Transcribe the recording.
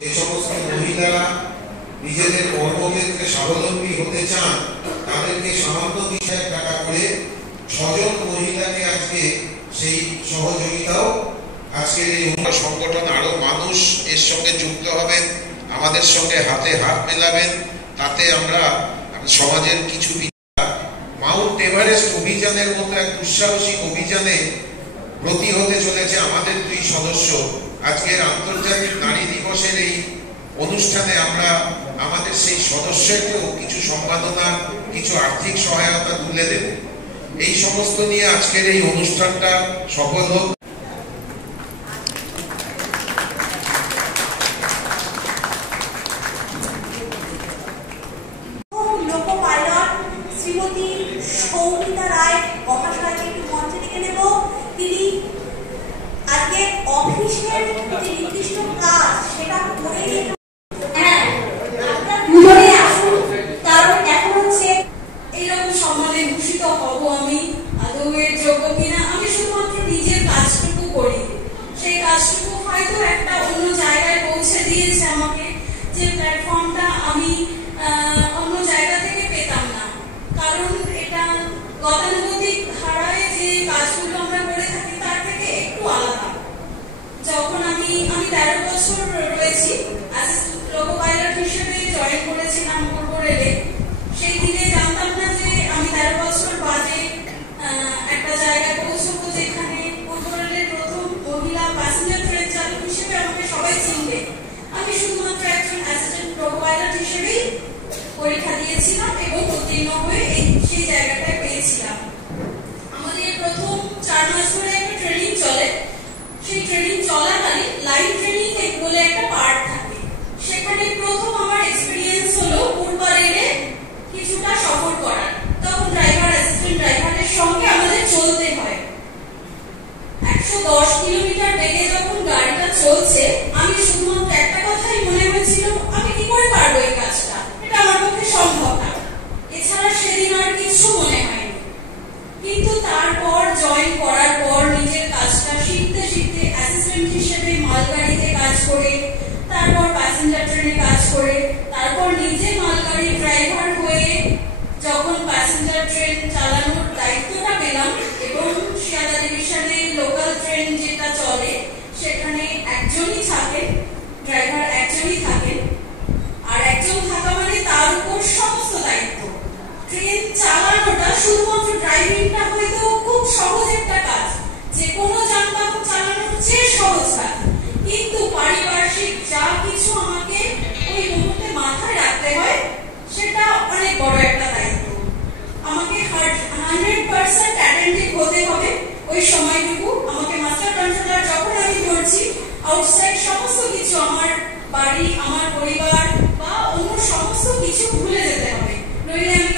যে সমস্ত মহিলারা নিজেদের কর্মক্ষেত্রে স্বাবলম্বী হতে চান তাদেরকে সামান্য কিছু টাকা করে 6 জন মহিলাকে আজকে সেই সহযোগিতাও আজকের এই সংগঠন আরো মানুষ এর সঙ্গে যুক্ত হবেন, আমাদের সঙ্গে হাতে হাত মেলাবেন, তাতে আমরা সমাজের কিছু মাউন্ট এভারেস্ট অভিযানের মতো এক দুঃসাহসিক অভিযানে ব্রতী হতে চলেছে আমাদের 2 সদস্য। আজকের আন্তর্জাতিক নারী দিবসের এই অনুষ্ঠানে আমরা আমাদের সেই সদস্যকেও কিছু সম্মাননা, কিছু আর্থিক সহায়তা তুলে দেব। এই সমস্ত নিয়ে আজকের এই অনুষ্ঠানটা সফল হোক। শ্রীমতী সৌমিতা রায় মহাশয়কে একটু মঞ্চে ডেকে নেব। তিনি আজকে অফিসের যে নির্দিষ্ট কাজ সেটা করে দুজনে আসুন, কারণ এখন হচ্ছে এইরকম সম্মানে ভূষিত হব আমি আদৌ এর যোগ্য কিনা। আমি শুধুমাত্র নিজের কাজটুকু করি, সেই কাজটুকু হয়তো একটা অন্য জায়গায় পৌঁছে দিয়েছে আমাকে, যে প্ল্যাটফর্মটা আমি অন্য জায়গা থেকে পেতাম না। কারণ এটা গতানুগতিক ধারায় যে কাজগুলো আমরা করে থাকি তার থেকে একটু আলাদা। যখন আমি 13 বছর রয়েছি লোকো পাইলট হিসেবে জয়েন করেছিলাম পূর্ব রেলে, সেই দিনে জানতাম না যে আমি 13 বছর বাদে একটা জায়গায় পৌঁছবো যেখানে পূর্ব রেলের প্রথম মহিলা প্যাসেঞ্জার ট্রেন চালক হিসেবে আমাকে সবাই চিনবে। আমি শুধুমাত্র একজন অ্যাসিস্ট্যান্ট লোকো পাইলট হিসেবেই পরীক্ষা দিয়েছিলাম এবং উত্তীর্ণ হয়ে সেই জায়গাটায় পেয়েছিলাম। আমাদের প্রথম 4 মাস ধরে একটা ট্রেনিং চলে। সেই ট্রেনিং চলাকালীন লাইভ ট্রেনিং বলে একটা পার্ট থাকে। সেখানে প্রথম আমার এক্সপিরিয়েন্স হলো পূর্ব রেলে কিছুটা সফর করার। তখন ড্রাইভার, অ্যাসিস্ট্যান্ট ড্রাইভারের সঙ্গে আমাদের চলতে হয়। 110 কিলোমিটার বেগে যখন গাড়িটা চলছে, আমি শুধুমাত্র একটা কথাই মনে হয়েছিল, আমি কি করে পারবো এই কাজটা, এটা আমার পক্ষে সম্ভব না। এছাড়া সেদিন আর কিছু মনে হয়নি। কিন্তু তারপর জয়েন করার পর নিজের কাজটা শিখতে শিখতে অ্যাসিস্ট্যান্ট হিসেবে মালগাড়িতে কাজ করে, তারপর প্যাসেঞ্জার ট্রেনে কাজ করে, তারপর নিজে মালগাড়ির ড্রাইভার হয়ে যখন প্যাসেঞ্জার ট্রেন চালানোর দায়িত্বটা পেলাম এবং শিয়ালদা ডিভিশনে লোকাল ট্রেন যেটা চলে সেখানে একজনই থাকেন, ড্রাইভার একজনই থাকেন, আর একজন থাকা মানে তার উপর সমস্ত দায়িত্ব। ট্রেন চালানোটা শুধুমাত্র ড্রাইভিংটা হয়তো খুব সহজ একটা কাজ, যে কোনো যানবাহন চালানোর চেয়ে সহজ কাজ, কিন্তু পারিপার্শ্বিক যা কিছু আমাকে ওই মুহূর্তে মাথায় রাখতে হয় সেটা অনেক বড় একটা দায়িত্ব। আমাকে 100% অ্যাটেন্টিভ হতে হবে ওই সময়টুকু। আমাকে মাস্টার কন্ট্রোলার যখন আমি ধরছি, আউটসাইড সমস্ত কিছু, আমার বাড়ি, আমার পরিবার বা অন্য সমস্ত কিছু ভুলে যেতে হবে, নইলে আমি